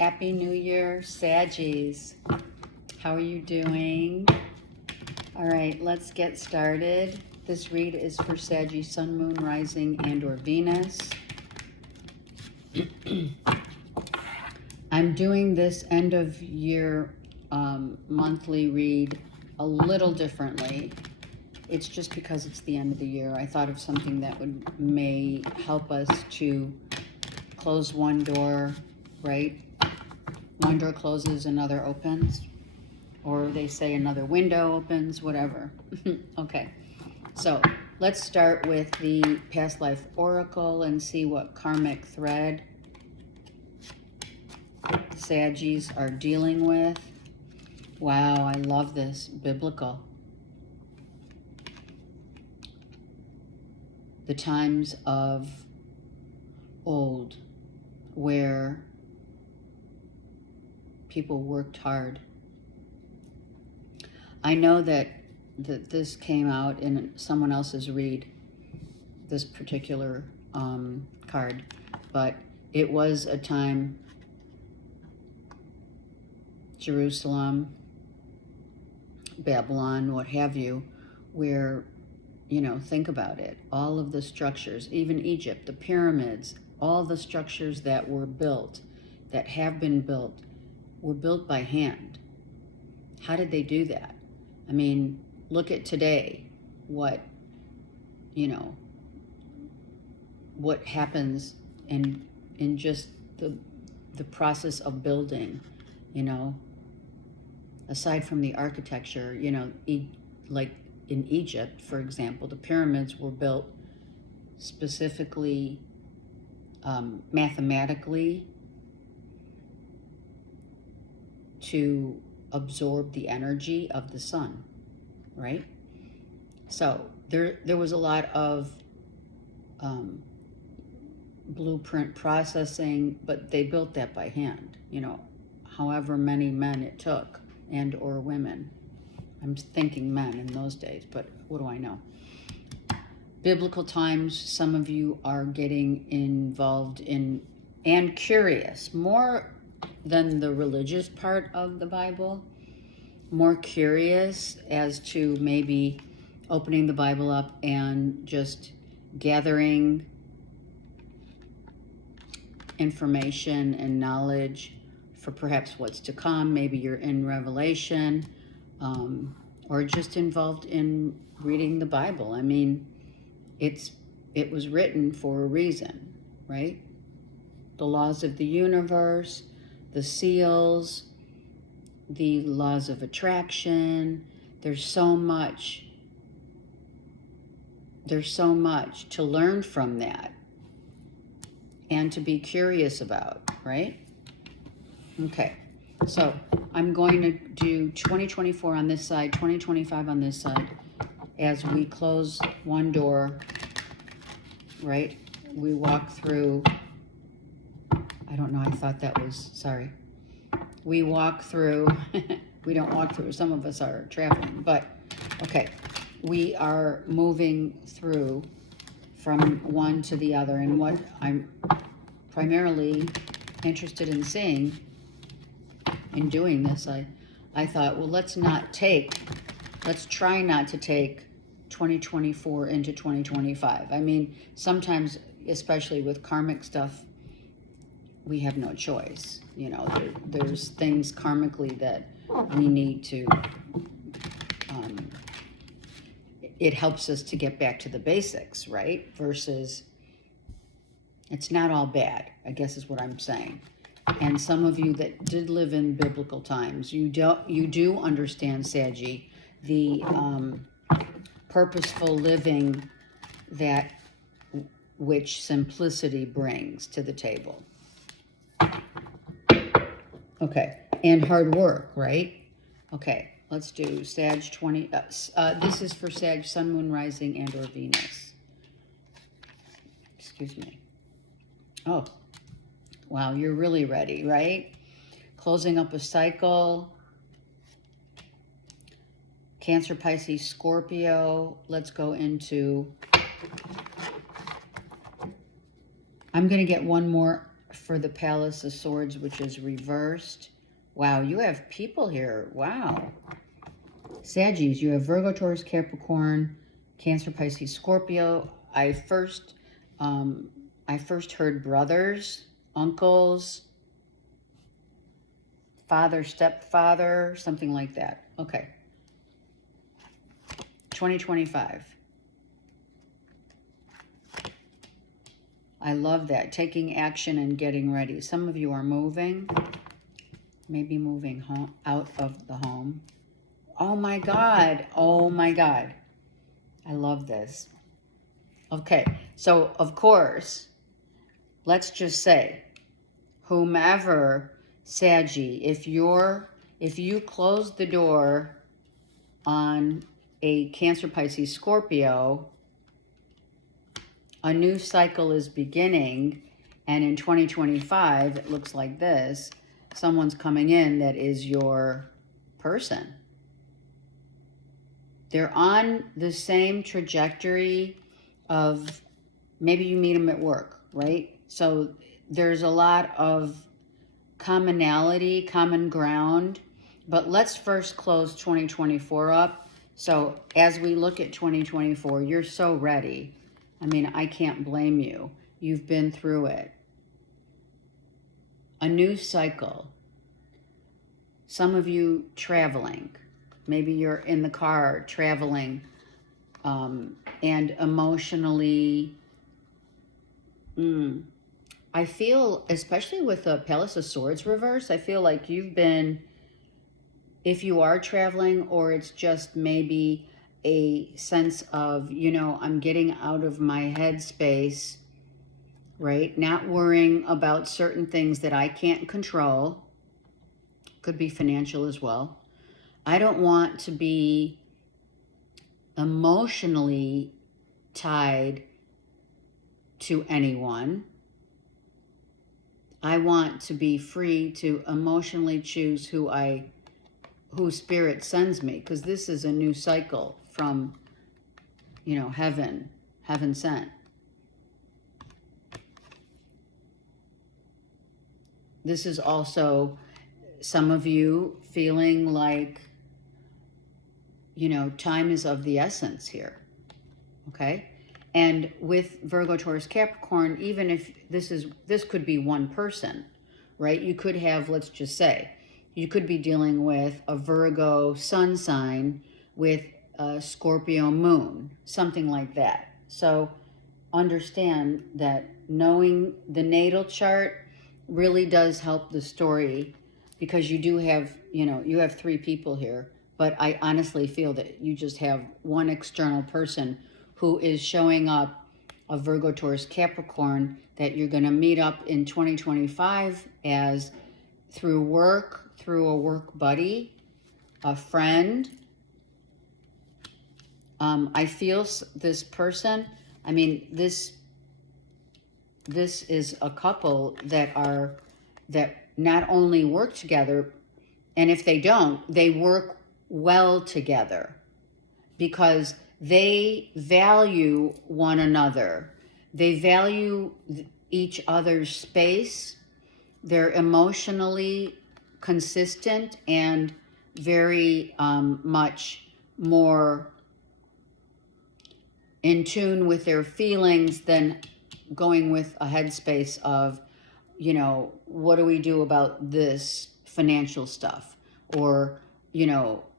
Happy New Year, Saggies. How are you doing? All right, let's get started. This read is for Saggy, Sun, Moon, Rising, and or Venus. I'm doing this end of year monthly read a little differently. It's just because it's the end of the year. I thought of something that may help us to close one door, right? One door closes, another opens. Or they say another window opens, whatever. Okay, so let's start with the past life oracle and see what karmic thread Saggies are dealing with. Wow, I love this. Biblical. The times of old where people worked hard. I know that this came out in someone else's read, this particular card, but it was a time, Jerusalem, Babylon, what have you, where, you know, think about it, all of the structures, even Egypt, the pyramids, all the structures that were built, that have been built, were built by hand. How did they do that? I mean, look at today, what, you know, what happens in just the process of building, you know, aside from the architecture, you know, like in Egypt, for example, the pyramids were built specifically mathematically to absorb the energy of the sun, right? So there was a lot of blueprint processing, but they built that by hand, you know, however many men it took, and or women. I'm thinking men in those days, but what do I know? Biblical times, some of you are getting involved in and curious, more than the religious part of the Bible, more curious as to maybe opening the Bible up and just gathering information and knowledge for perhaps what's to come. Maybe you're in Revelation, or just involved in reading the Bible. I mean, it was written for a reason, right? The laws of the universe, the seals, the laws of attraction. There's so much to learn from that and to be curious about, right? Okay, so I'm going to do 2024 on this side, 2025 on this side. As we close one door, right, we walk through, I don't know, I thought that was, sorry. We walk through, we don't walk through, some of us are traveling, but okay. We are moving through from one to the other, and what I'm primarily interested in seeing in doing this, I thought, well, let's try not to take 2024 into 2025. I mean, sometimes, especially with karmic stuff, we have no choice. You know, there's things karmically that we need to, it helps us to get back to the basics, right? Versus, it's not all bad, I guess is what I'm saying. And some of you that did live in biblical times, you do understand, Saggy, the purposeful living that which simplicity brings to the table. Okay, and hard work, right? Okay, let's do Sag 20. This is for Sag, Sun, Moon, Rising, and or Venus. Excuse me. Oh, wow, you're really ready, right? Closing up a cycle. Cancer, Pisces, Scorpio. Let's go into, I'm going to get one more for the Palace of Swords, which is reversed. Wow, you have people here. Wow. Saggies, you have Virgo, Taurus, Capricorn, Cancer, Pisces, Scorpio. I first heard brothers, uncles, father, stepfather, something like that. Okay. 2025. I love that. Taking action and getting ready. Some of you are moving. Maybe moving home, out of the home. Oh my God. Oh my God. I love this. Okay. So, of course, let's just say, whomever, Saggy, if you close the door on a Cancer, Pisces, Scorpio, a new cycle is beginning, and in 2025, it looks like this. Someone's coming in that is your person. They're on the same trajectory of, maybe you meet them at work, right? So there's a lot of commonality, common ground, but let's first close 2024 up. So as we look at 2024, you're so ready. I mean, I can't blame you. You've been through it. A new cycle. Some of you traveling. Maybe you're in the car traveling, and emotionally, I feel, especially with the Palace of Swords reverse, I feel like you've been, if you are traveling, or it's just maybe a sense of, I'm getting out of my headspace, right? Not worrying about certain things that I can't control. Could be financial as well. I don't want to be emotionally tied to anyone. I want to be free to emotionally choose who Spirit sends me, because this is a new cycle from, heaven sent. This is also some of you feeling like, time is of the essence here, okay? And with Virgo, Taurus, Capricorn, even if this could be one person, right? You could have, let's just say, you could be dealing with a Virgo sun sign with a Scorpio moon, something like that. So understand that knowing the natal chart really does help the story, because you do have, you have 3 people here, but I honestly feel that you just have one external person who is showing up, a Virgo, Taurus, Capricorn, that you're going to meet up in 2025 as through work, through a work buddy, a friend. I feel this person, I mean, this is a couple that not only work together, and if they don't, they work well together because they value one another. They value each other's space. They're emotionally consistent and very much more in tune with their feelings than going with a headspace of, what do we do about this financial stuff? Or,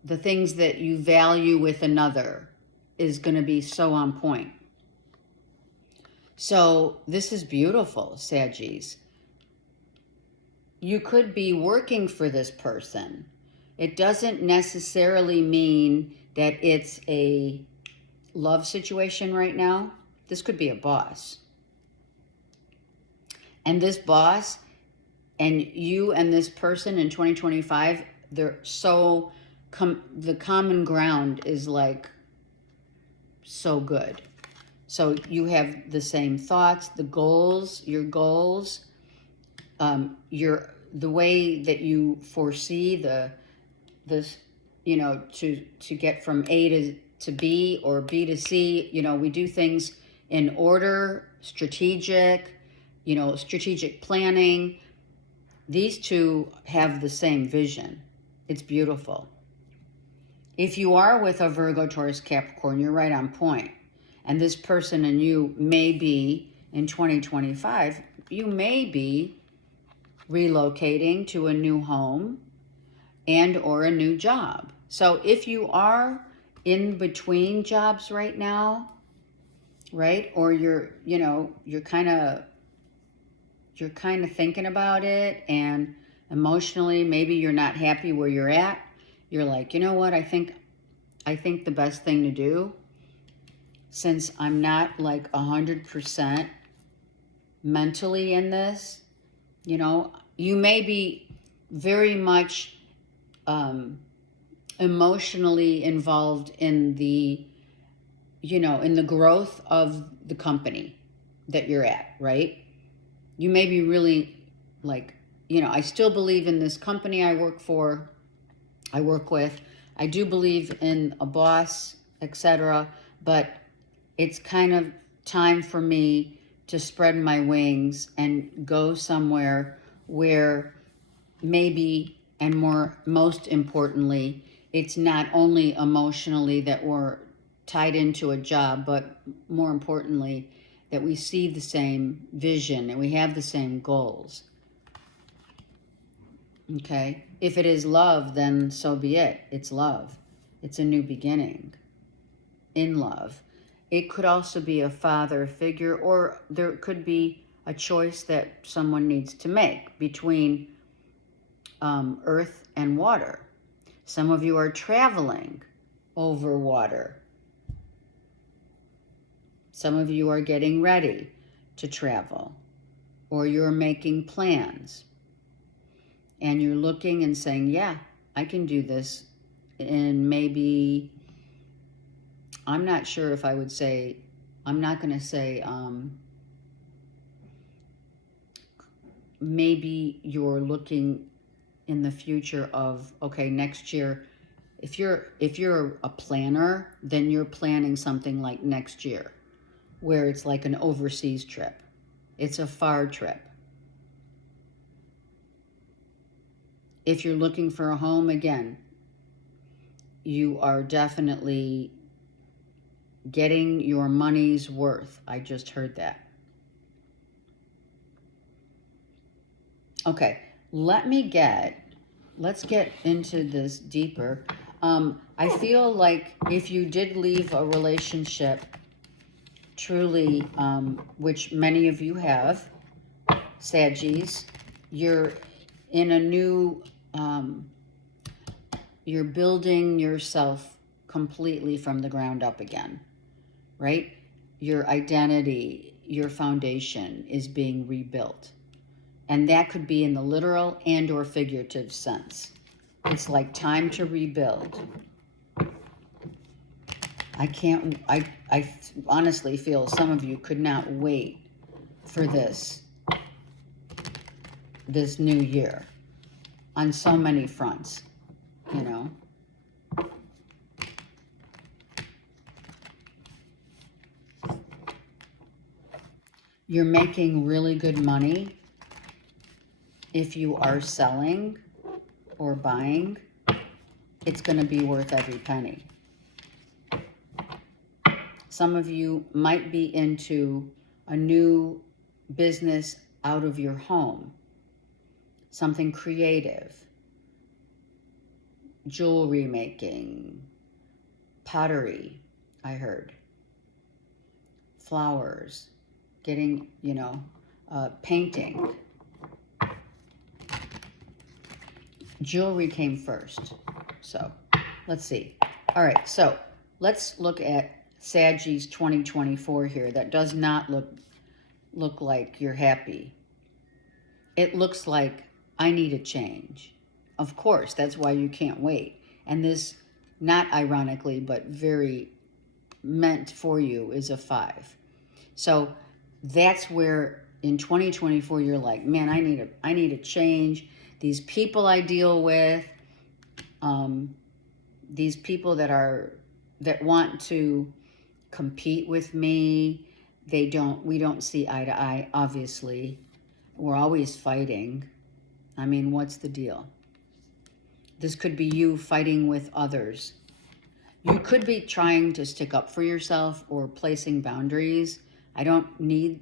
the things that you value with another is going to be so on point. So this is beautiful, Saggies. You could be working for this person. It doesn't necessarily mean that it's a love situation right now. This could be a boss. And this boss and you and this person in 2025, they're so, the common ground is like so good. So you have the same thoughts, the goals, your goals, the way that you foresee this, to get from A to B or B to C. We do things in order, strategic, you know, strategic planning. These two have the same vision. It's beautiful. If you are with a Virgo, Taurus, Capricorn, you're right on point. And this person and you may be, in 2025, you may be relocating to a new home and or a new job. So if you are in between jobs right now, right? Or you're kind of thinking about it, and emotionally maybe you're not happy where you're at. You're like, you know what? I think the best thing to do, since I'm not like 100% mentally in this, you know, you may be very much emotionally involved in the, you know, in the growth of the company that you're at, right? You may be really like, you know, I still believe in this company I work with. I do believe in a boss, etc. But it's kind of time for me to spread my wings and go somewhere where maybe, and most importantly, it's not only emotionally that we're tied into a job, but more importantly, that we see the same vision and we have the same goals. Okay? If it is love, then so be it. It's love. It's a new beginning in love. It could also be a father figure, or there could be a choice that someone needs to make between earth and water. Some of you are traveling over water. Some of you are getting ready to travel, or you're making plans. And you're looking and saying, yeah, I can do this. And maybe, I'm not sure if I would say, I'm not going to say, maybe you're looking in the future of, okay, next year, if you're a planner, then you're planning something like next year, where it's like an overseas trip. It's a far trip. If you're looking for a home, again, you are definitely getting your money's worth. I just heard that. Okay, let's get into this deeper. I feel like if you did leave a relationship, truly, which many of you have, Saggies, you're in a new, you're building yourself completely from the ground up again, right? Your identity, your foundation is being rebuilt. And that could be in the literal and or figurative sense. It's like time to rebuild. I honestly feel some of you could not wait for this new year on so many fronts, you know. You're making really good money if you are selling or buying. It's going to be worth every penny. Some of you might be into a new business out of your home, something creative, jewelry making, pottery, I heard, flowers, getting, you know, painting. Jewelry came first. So let's see. All right, so let's look at Saggies 2024 here. That does not look like you're happy. It looks like I need a change. Of course, that's why you can't wait. And this, not ironically, but very meant for you, is a 5. So that's where in 2024 you're like, man, I need a change. These people I deal with, these people that want to compete with me, we don't see eye to eye, obviously. We're always fighting. I mean, what's the deal? This could be you fighting with others. You could be trying to stick up for yourself or placing boundaries. I don't need,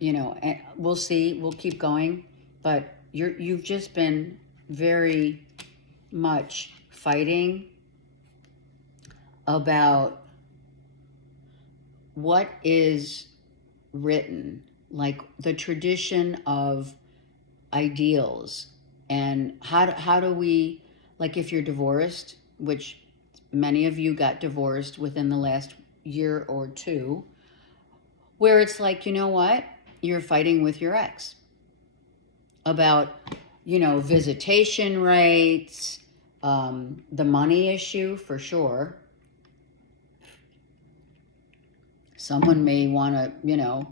we'll see, we'll keep going. But you've just been very much fighting about what is written, like the tradition of ideals, and how do we, like if you're divorced, which many of you got divorced within the last year or two, where it's like, you know what, you're fighting with your ex about, visitation rights, the money issue for sure. Someone may want to,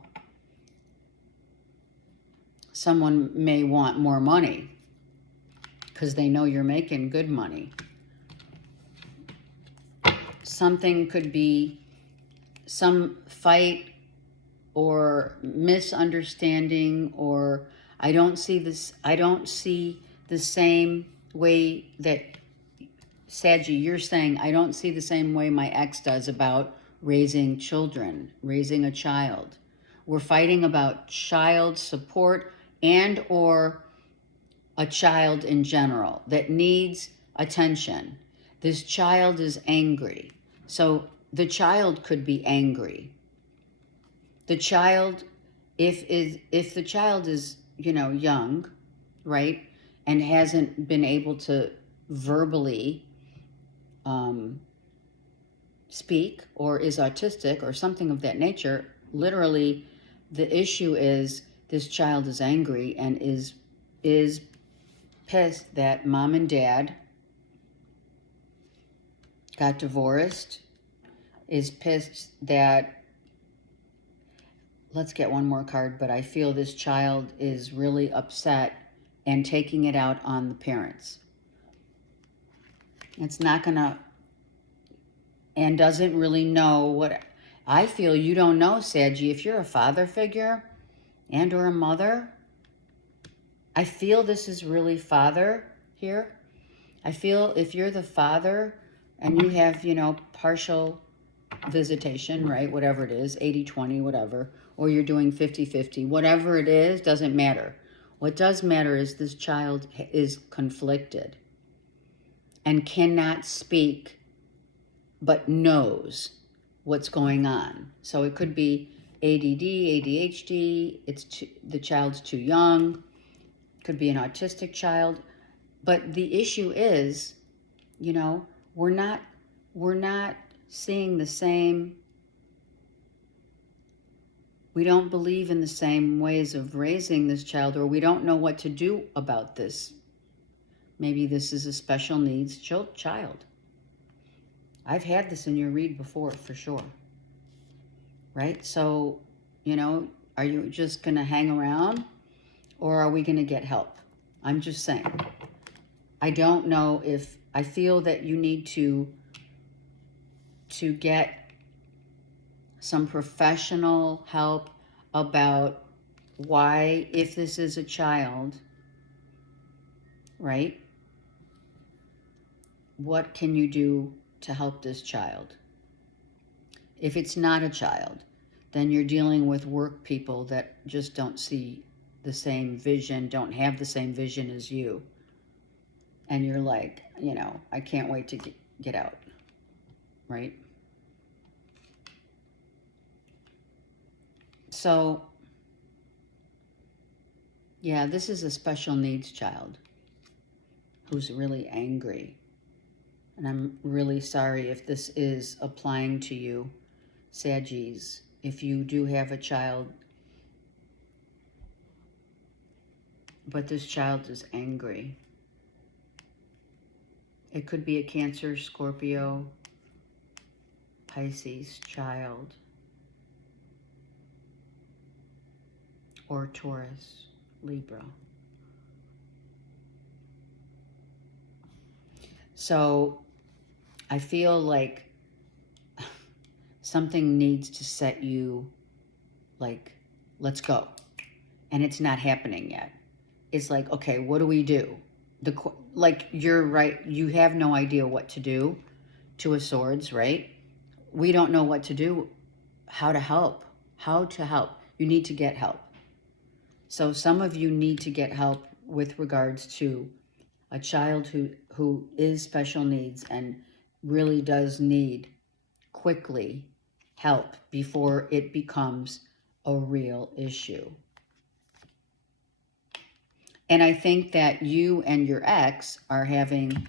someone may want more money because they know you're making good money. Something could be some fight or misunderstanding, or I don't see the same way that, Saggy, you're saying, I don't see the same way my ex does about raising children, raising a child. We're fighting about child support and or a child in general that needs attention. This child is angry. So the child could be angry. The child, if the child is, young, right, and hasn't been able to verbally speak, or is autistic or something of that nature, literally the issue is this child is angry and is pissed that mom and dad got divorced, is pissed that, let's get one more card, but I feel this child is really upset and taking it out on the parents. It's not gonna, and doesn't really know what, I feel you don't know, Saggy, if you're a father figure and or a mother, I feel this is really father here. I feel if you're the father and you have, partial visitation, right, whatever it is, 80-20, whatever, or you're doing 50-50, whatever it is, doesn't matter. What does matter is this child is conflicted and cannot speak but knows what's going on. So it could be ADD, ADHD, the child's too young, could be an autistic child. But the issue is, we're not seeing the same, we don't believe in the same ways of raising this child, or we don't know what to do about this. Maybe this is a special needs child. I've had this in your read before, for sure. Right? So, are you just going to hang around, or are we going to get help? I'm just saying. I don't know if, I feel that you need to get some professional help about why, if this is a child, right, what can you do to help this child? If it's not a child, then you're dealing with work people that just don't see the same vision, don't have the same vision as you. And you're like, I can't wait to get out, right? So, yeah, this is a special needs child who's really angry. And I'm really sorry if this is applying to you, Saggies. If you do have a child, but this child is angry. It could be a Cancer, Scorpio, Pisces child, or Taurus, Libra. So I feel like something needs to set you like, let's go. And it's not happening yet. It's like, okay, what do we do? Like, you're right. You have no idea what to do. Two of Swords, right? We don't know what to do, how to help. You need to get help. So some of you need to get help with regards to a child who is special needs and really does need quickly help before it becomes a real issue. And I think that you and your ex are having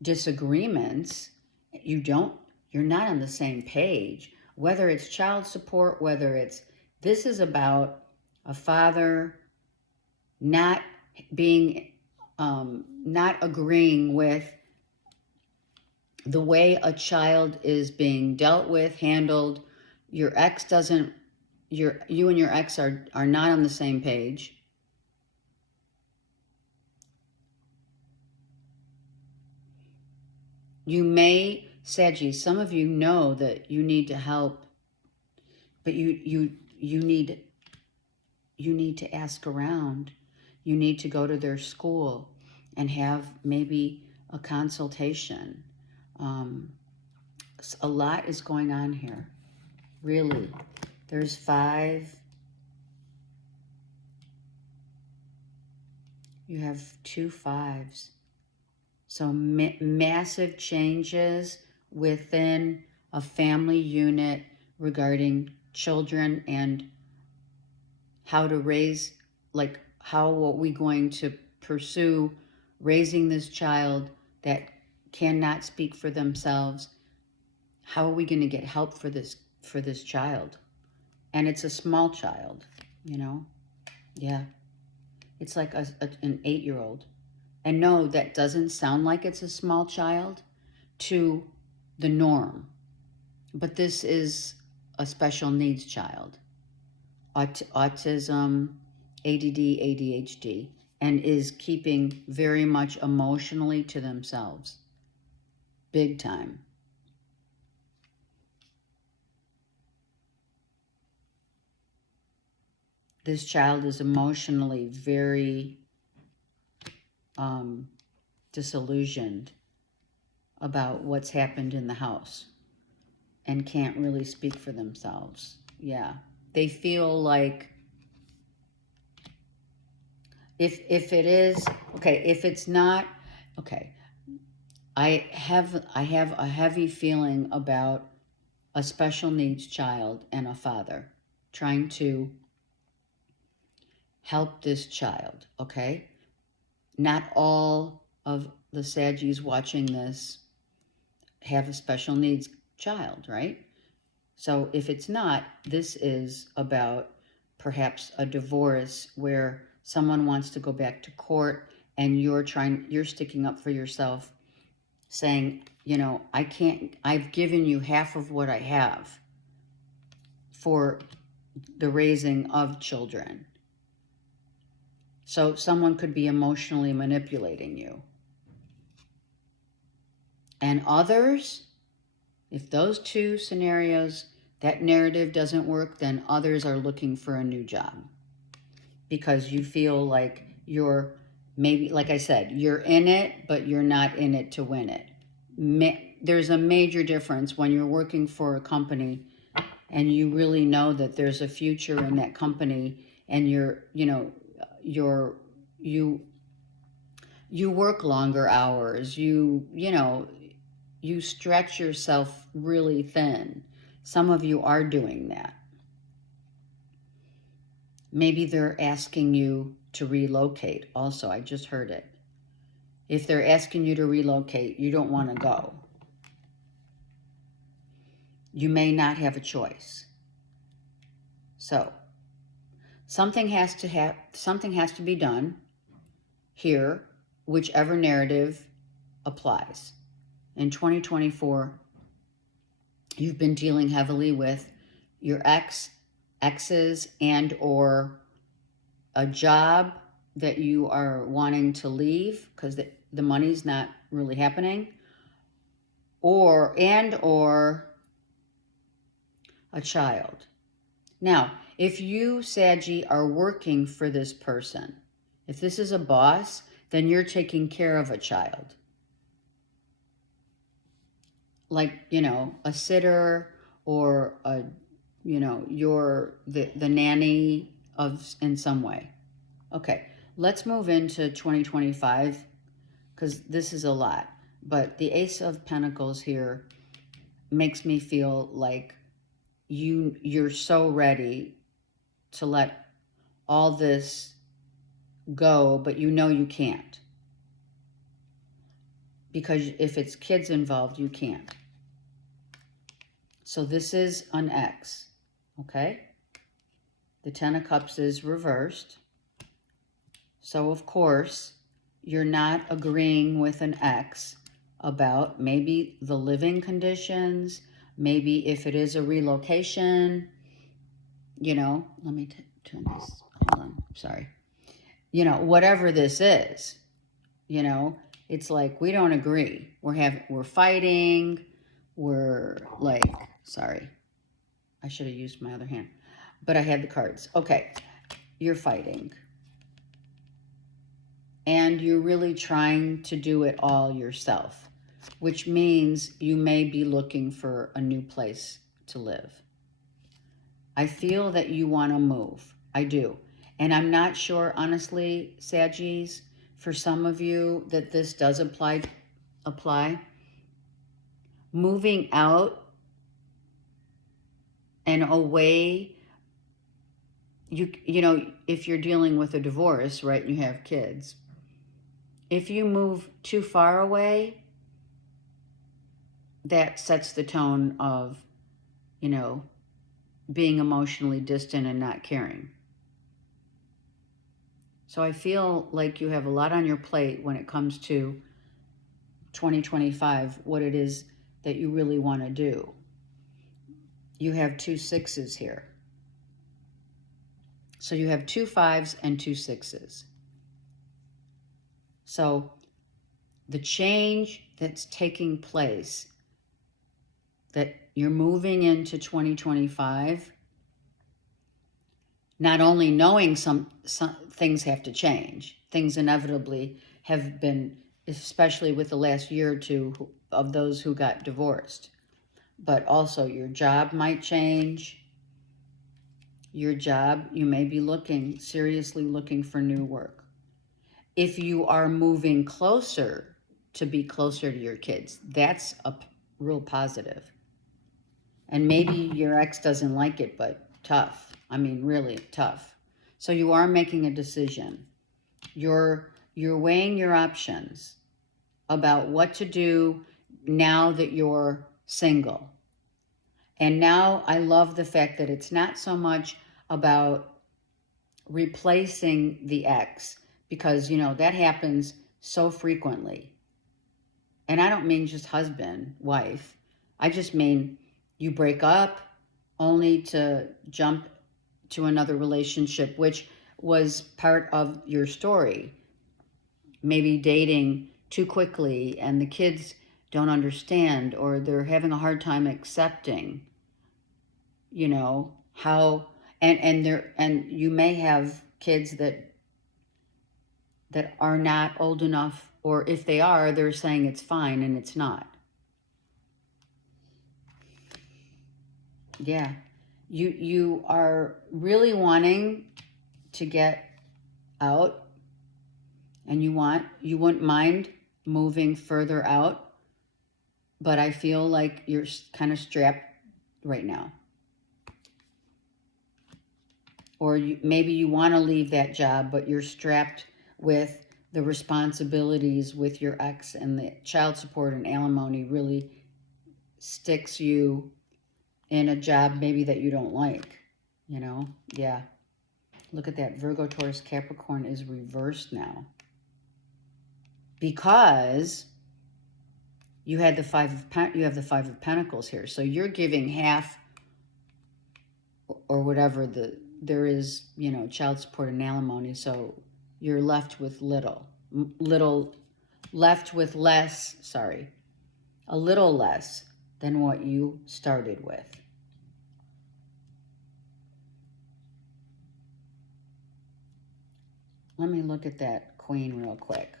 disagreements. You're not on the same page, whether it's child support, this is about a father not being, not agreeing with the way a child is being dealt with, handled. You and your ex are not on the same page. You may, Saggy, some of you know that you need to help, but you need to ask around. You need to go to their school and have maybe a consultation. A lot is going on here, really. There's 5. You have 2 5s. So massive changes within a family unit regarding children and how to raise, like, how are we going to pursue raising this child that cannot speak for themselves? How are we going to get help for this child? And it's a small child, you know? Yeah. It's like an 8-year-old. And no, that doesn't sound like it's a small child to the norm. But this is a special needs child. Autism, ADD, ADHD, and is keeping very much emotionally to themselves. Big time. This child is emotionally very disillusioned about what's happened in the house and can't really speak for themselves. Yeah. They feel like if it is, okay, if it's not, okay, I have a heavy feeling about a special needs child and a father trying to help this child, okay? Not all of the Saggies watching this have a special needs child, right? So if it's not, this is about perhaps a divorce where someone wants to go back to court and you're sticking up for yourself, saying, you know, I've given you half of what I have for the raising of children. So someone could be emotionally manipulating you. And others, if those 2 scenarios, that narrative doesn't work, then others are looking for a new job. Because you feel like you're, maybe, like I said, you're in it, but you're not in it to win it. There's a major difference when you're working for a company and you really know that there's a future in that company, and you work longer hours, you stretch yourself really thin. Some of you are doing that. Maybe they're asking you to relocate also. I just heard it. If they're asking you to relocate, you don't want to go. You may not have a choice. So, something has to be done here, whichever narrative applies. In 2024, you've been dealing heavily with your exes and or a job that you are wanting to leave because the money's not really happening, or a child. Now, if you, Saggy, are working for this person, if this is a boss, then you're taking care of a child. Like, a sitter or you're the nanny in some way. Okay, let's move into 2025 because this is a lot. But the Ace of Pentacles here makes me feel like you're so ready to let all this go, but you can't. Because if it's kids involved, you can't. So this is an X, okay? The Ten of Cups is reversed. So, of course, you're not agreeing with an X about maybe the living conditions, maybe if it is a relocation, let me turn this, hold on, sorry. Whatever this is, it's like we don't agree. We're fighting, we're like, sorry, I should have used my other hand, but I had the cards. Okay, you're fighting. And you're really trying to do it all yourself, which means you may be looking for a new place to live. I feel that you want to move. I do. And I'm not sure, honestly, Saggies, for some of you that this does apply. Moving out and away, if you're dealing with a divorce, right, you have kids. If you move too far away, that sets the tone of, being emotionally distant and not caring. So I feel like you have a lot on your plate when it comes to 2025, what it is that you really want to do. You have 2 6s here. So you have 2 5s and 2 6s. So the change that's taking place, that you're moving into 2025, not only knowing some things have to change, things inevitably have been, especially with the last year or two of those who got divorced, but also your job might change. Your job, you may be seriously looking for new work. If you are moving closer to be closer to your kids, that's a real positive. And maybe your ex doesn't like it, but tough. I mean, really tough. So you are making a decision. You're weighing your options about what to do now that you're single. And now I love the fact that it's not so much about replacing the ex, because, that happens so frequently. And I don't mean just husband, wife. I just mean you break up only to jump to another relationship, which was part of your story. Maybe dating too quickly and the kids don't understand, or they're having a hard time accepting, how, and you may have kids that are not old enough, or if they are, they're saying it's fine and it's not. Yeah. You are really wanting to get out, and you wouldn't mind moving further out, but I feel like you're kind of strapped right now. Or maybe you want to leave that job, but you're strapped with the responsibilities with your ex, and the child support and alimony really sticks you in a job maybe that you don't like, Yeah. Look at that. Virgo, Taurus, Capricorn is reversed now. Because you had the you have the 5 of Pentacles here. So you're giving half, or whatever there is, child support and alimony. So you're left with a little less than what you started with. Let me look at that Queen real quick.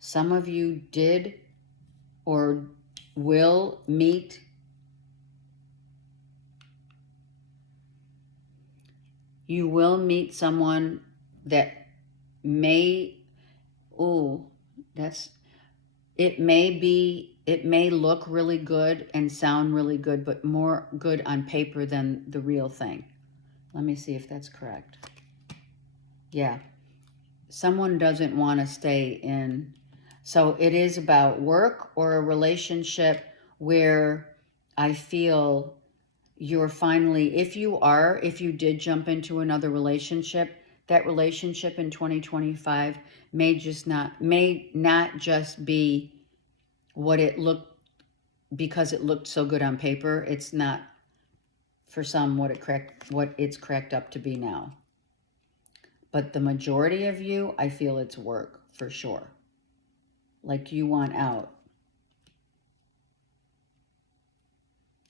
Some of you did or will meet someone that may, it may look really good and sound really good, but more good on paper than the real thing. Let me see if that's correct. Yeah. Someone doesn't want to stay in. So it is about work or a relationship where I feel you're finally, if you did jump into another relationship, that relationship in 2025 may not just be what it looked, because it looked so good on paper. It's not for some what it's cracked up to be now. But the majority of you, I feel it's work for sure. Like you want out.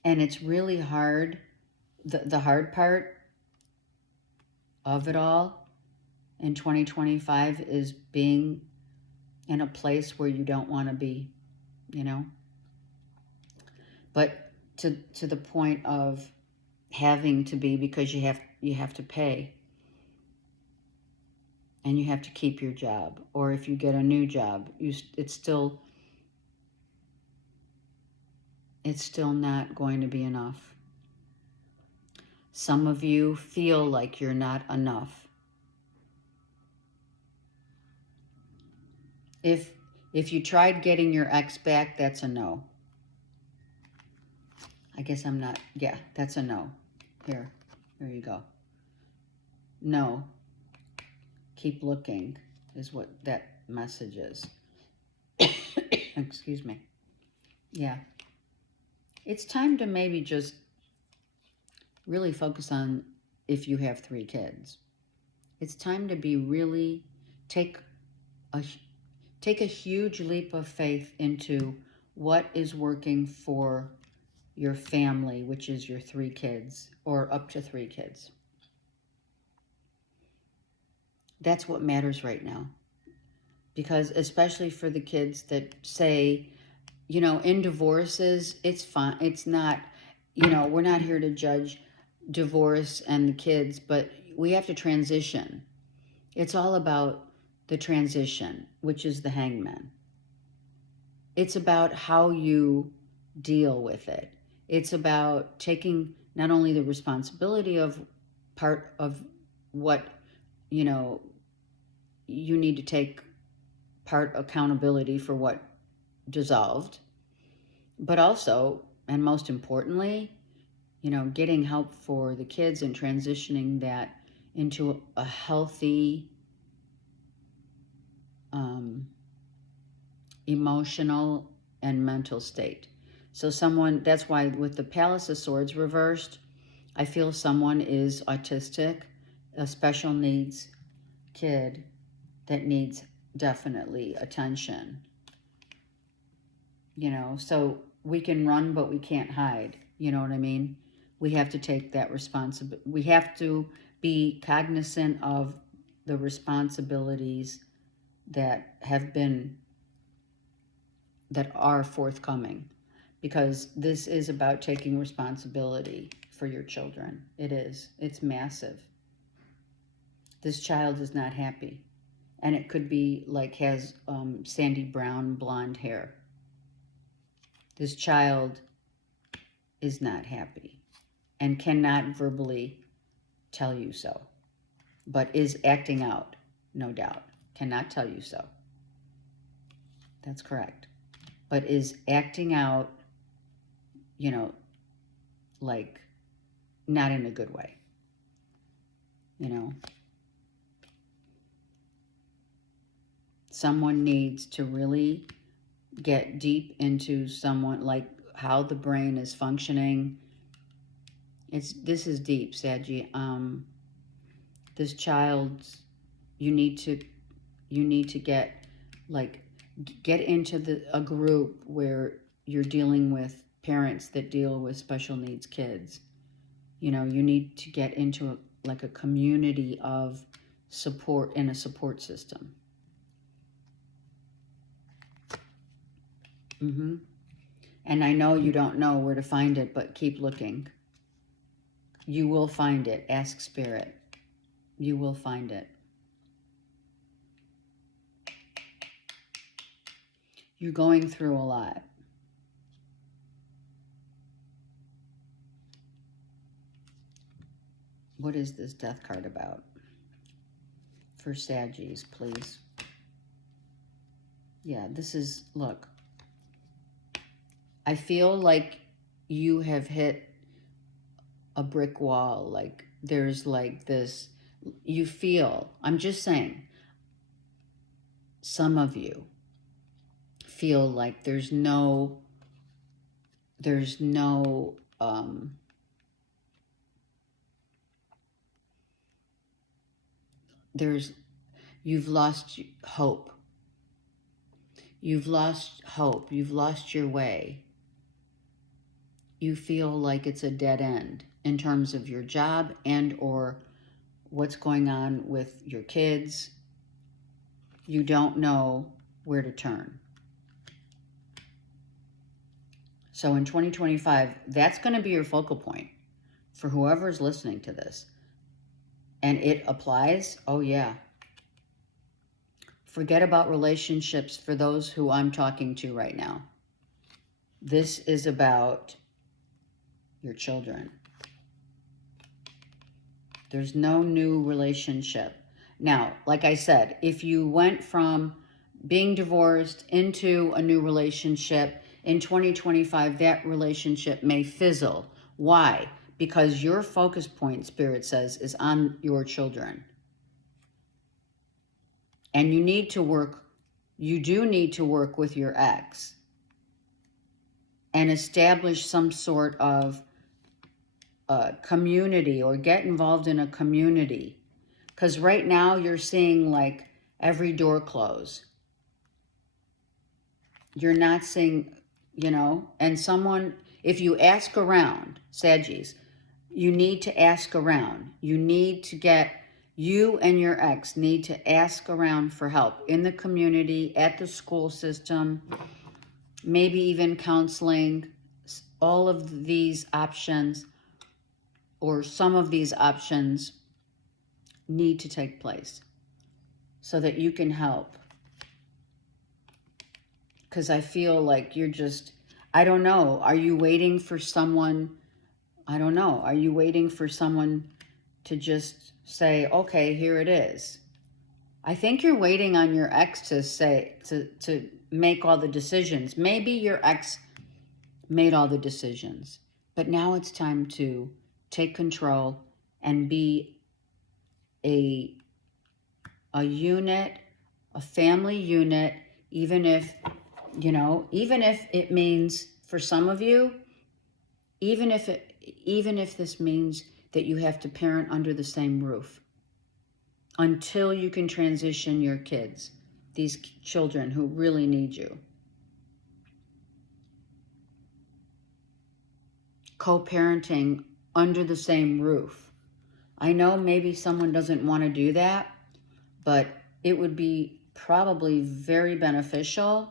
And it's really hard. The hard part of it all in 2025 is being in a place where you don't want to be, you know. But to the point of having to be, because you have to pay. And you have to keep your job. Or if you get a new job, it's still not going to be enough. Some of you feel like you're not enough. If you tried getting your ex back, that's a no. I guess I'm not, yeah, that's a no. Here you go. No. Keep looking is what that message is. Excuse me. Yeah. It's time to maybe just really focus on if you have 3 kids. It's time to be really take a huge leap of faith into what is working for your family, which is your 3 kids or up to 3 kids. That's what matters right now. Because especially for the kids that say, you know, in divorces, it's fine. It's not, you know, we're not here to judge divorce and the kids, but we have to transition. It's all about the transition, which is the hangman. It's about how you deal with it. It's about taking not only the responsibility of part of what, you know, you need to take part accountability for what dissolved, but also, and most importantly, you know, getting help for the kids and transitioning that into a healthy, emotional and mental state. So that's why with the Palace of Swords reversed, I feel someone is autistic, a special needs kid that needs definitely attention. You know, so we can run, but we can't hide. You know what I mean? We have to take that responsibility. We have to be cognizant of the responsibilities that are forthcoming, because this is about taking responsibility for your children. It is. It's massive. This child is not happy. And it could be like has sandy brown blonde hair. This child is not happy and cannot verbally tell you so, but is acting out, no doubt. Cannot tell you so. That's correct. But is acting out, you know, like not in a good way, you know. Someone needs to really get deep into someone, like how the brain is functioning. This is deep, Saggy. This child's, you need to get into a group where you're dealing with parents that deal with special needs kids, You know, you need to get into like a community of support and a support system. And I know you don't know where to find it, but keep looking. You will find it. Ask Spirit. You will find it. You're going through a lot. What is this Death card about? For Saggies, please. Yeah, this is, look. I feel like you have hit a brick wall. Like there's like this, you feel, I'm just saying, some of you feel like there's you've lost hope. You've lost hope. You've lost your way. You feel like it's a dead end in terms of your job and or what's going on with your kids. You don't know where to turn. So in 2025, that's going to be your focal point for whoever's listening to this. And it applies, oh yeah. Forget about relationships for those who I'm talking to right now. This is about your children. There's no new relationship. Now, like I said, if you went from being divorced into a new relationship, in 2025, that relationship may fizzle. Why? Because your focus point, Spirit says, is on your children. And you need to work, you do need to work with your ex and establish some sort of community or get involved in a community. Because right now you're seeing like every door close. You're not seeing, you know, and someone, if you ask around, Saggies, you need to ask around. You need to get, you and your ex need to ask around for help in the community, at the school system, maybe even counseling. All of these options or some of these options need to take place so that you can help. Because I feel like you're just, I don't know, are you waiting for someone, I don't know, are you waiting for someone to just say, okay, here it is? I think you're waiting on your ex to say, to make all the decisions. Maybe your ex made all the decisions, but now it's time to take control and be a unit, a family unit, even if, you know, even if it means for some of you, even if this means that you have to parent under the same roof until you can transition your kids, these children who really need you. Co-parenting under the same roof. I know maybe someone doesn't want to do that, but it would be probably very beneficial.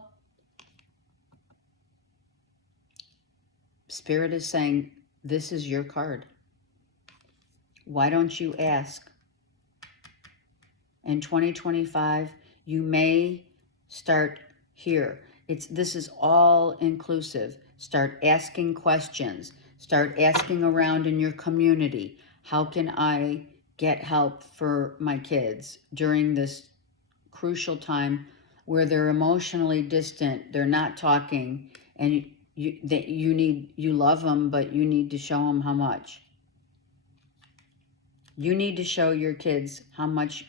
Spirit is saying, this is your card. Why don't you ask? In 2025, you may start here. This is all inclusive. Start asking questions. Start asking around in your community. How can I get help for my kids during this crucial time where they're emotionally distant, they're not talking, and you love them, but you need to show them how much. You need to show your kids how much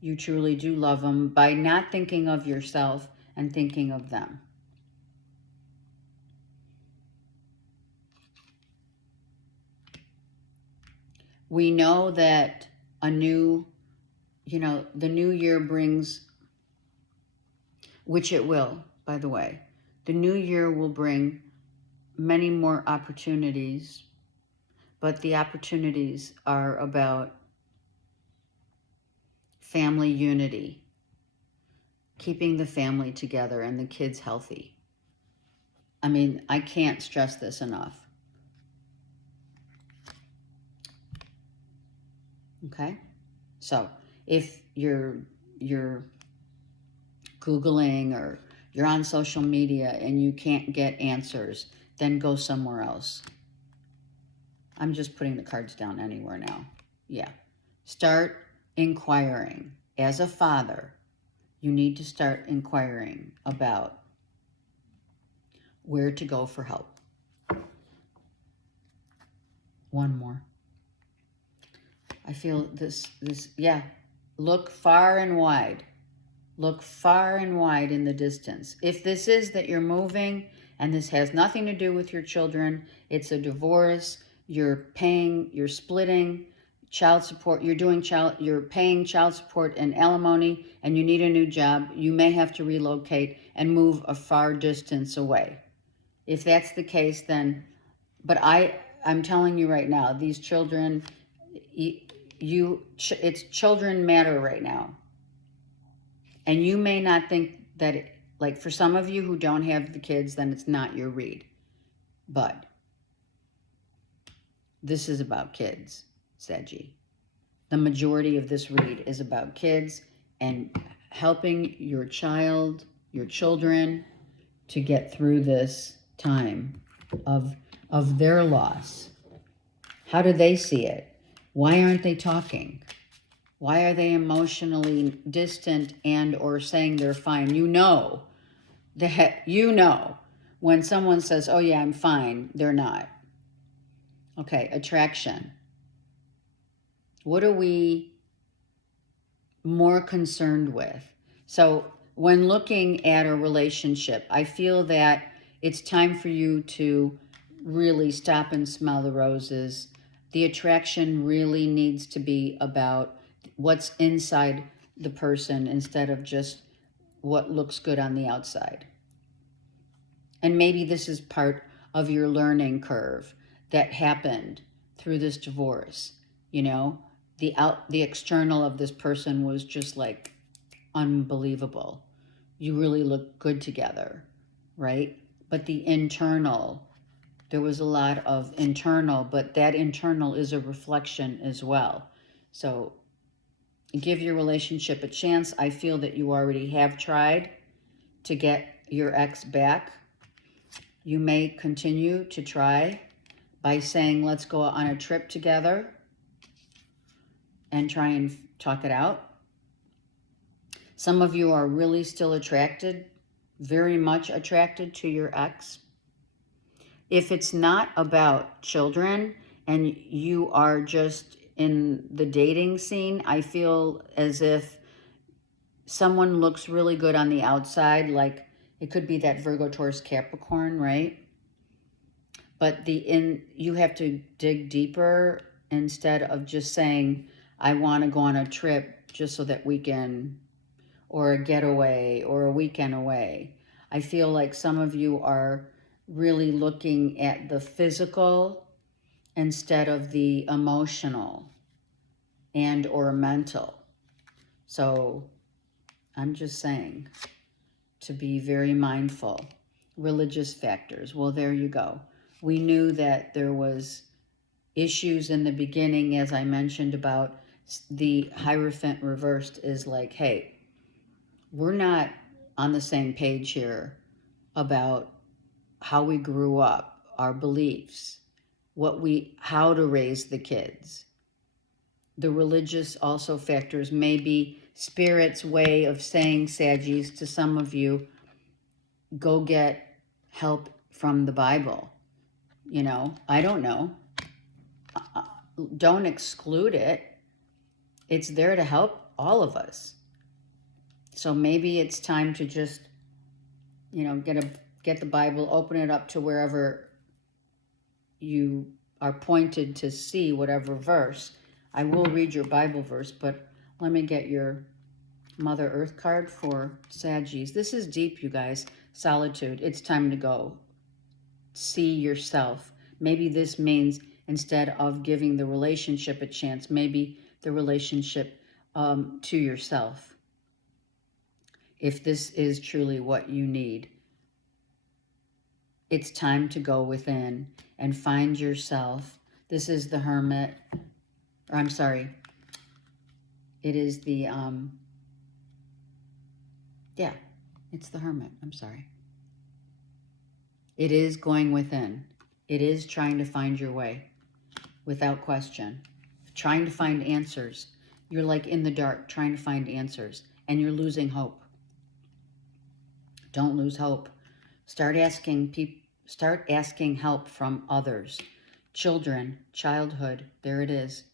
you truly do love them by not thinking of yourself and thinking of them. We know that a new, you know, the new year brings, which it will, by the way, the new year will bring many more opportunities, but the opportunities are about family unity, keeping the family together and the kids healthy. I mean, I can't stress this enough. Okay? So, if you're Googling or you're on social media and you can't get answers, then go somewhere else. I'm just putting the cards down anywhere now. Yeah. Start inquiring. As a father, you need to start inquiring about where to go for help. One more. I feel this, yeah. Look far and wide. Look far and wide in the distance. If this is that you're moving and this has nothing to do with your children, it's a divorce, you're splitting child support, you're paying child support and alimony, and you need a new job, you may have to relocate and move a far distance away. If that's the case, then, but I'm telling you right now, these children, it's children matter right now. And you may not think that, like for some of you who don't have the kids, then it's not your read. But this is about kids, Saggy. The majority of this read is about kids and helping your children to get through this time of their loss. How do they see it? Why aren't they talking? Why are they emotionally distant and or saying they're fine? You know when someone says, oh yeah, I'm fine, they're not. Okay, attraction. What are we more concerned with? So when looking at a relationship, I feel that it's time for you to really stop and smell the roses. The attraction really needs to be about what's inside the person instead of just what looks good on the outside. And maybe this is part of your learning curve that happened through this divorce. You know, the external of this person was just like unbelievable. You really look good together, right? But the internal, there was a lot of internal, but that internal is a reflection as well. So give your relationship a chance. I feel that you already have tried to get your ex back. You may continue to try by saying, let's go on a trip together and try and talk it out. Some of you are really still attracted, very much attracted to your ex. If it's not about children and you are just in the dating scene, I feel as if someone looks really good on the outside, like it could be that Virgo, Taurus, Capricorn, right? But you have to dig deeper instead of just saying, I want to go on a trip just so that we can, or a getaway or a weekend away. I feel like some of you are really looking at the physical instead of the emotional and or mental. So I'm just saying to be very mindful. Religious factors. Well, there you go. We knew that there was issues in the beginning, as I mentioned, about the Hierophant reversed is like, hey, we're not on the same page here about how we grew up, our beliefs, how to raise the kids. The religious also factors may be Spirit's way of saying, Saggies, to some of you, go get help from the Bible. You know, I don't know. Don't exclude it. It's there to help all of us. So maybe it's time to just, you know, get the Bible, open it up to wherever you are pointed to see whatever verse. I will read your Bible verse, but let me get your Mother Earth card for Saggies. This is deep, you guys. Solitude. It's time to go. See yourself. Maybe this means instead of giving the relationship a chance, maybe the relationship to yourself. If this is truly what you need, it's time to go within and find yourself. This is the Hermit, or I'm sorry, it is the, yeah, it's the Hermit, I'm sorry. It is going within. It is trying to find your way, without question. Trying to find answers. You're like in the dark, trying to find answers, and you're losing hope. Don't lose hope. Start asking help from others. Children, childhood, there it is.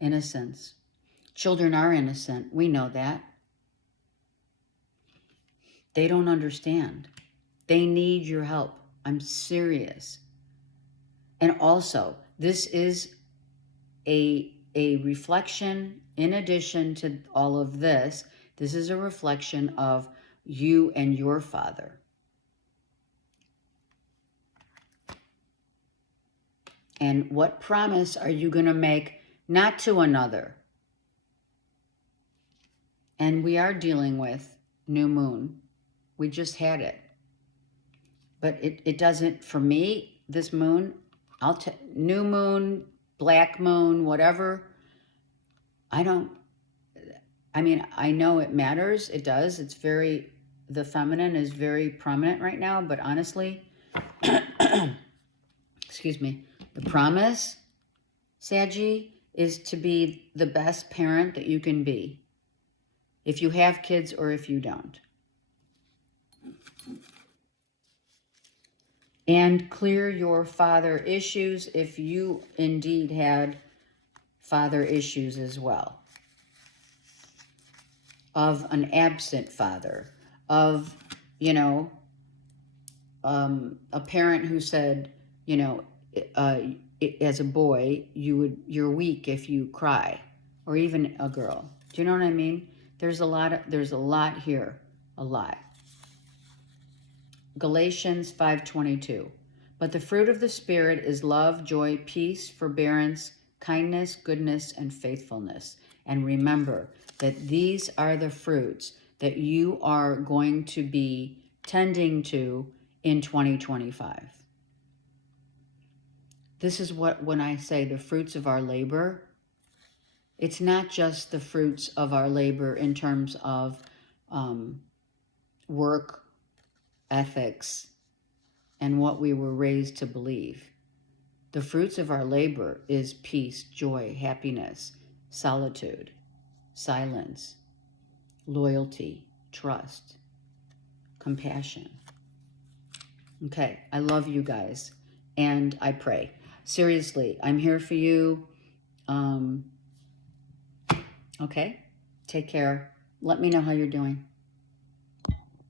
Innocence. Children are innocent. We know that. They don't understand. They need your help. I'm serious. And also, this is a reflection, in addition to all of this, this is a reflection of you and your father. And what promise are you going to make not to another? And we are dealing with new moon. We just had it. But it doesn't, for me, this moon, new moon, black moon, whatever, I mean, I know it matters. It does. It's very, the feminine is very prominent right now. But honestly, excuse me, the promise, Saggy, is to be the best parent that you can be. If you have kids or if you don't. And clear your father issues if you indeed had father issues as well. Of an absent father. Of, you know, a parent who said, you know, as a boy, you're weak if you cry. Or even a girl. Do you know what I mean? There's a lot here. A lot. Galatians 5:22. But the fruit of the Spirit is love, joy, peace, forbearance, kindness, goodness, and faithfulness. And remember that these are the fruits that you are going to be tending to in 2025. This is what, when I say the fruits of our labor, it's not just the fruits of our labor in terms of work, ethics, and what we were raised to believe. The fruits of our labor is peace, joy, happiness, solitude, silence, loyalty, trust, compassion. Okay, I love you guys, and I pray. Seriously, I'm here for you. Okay, take care. Let me know how you're doing.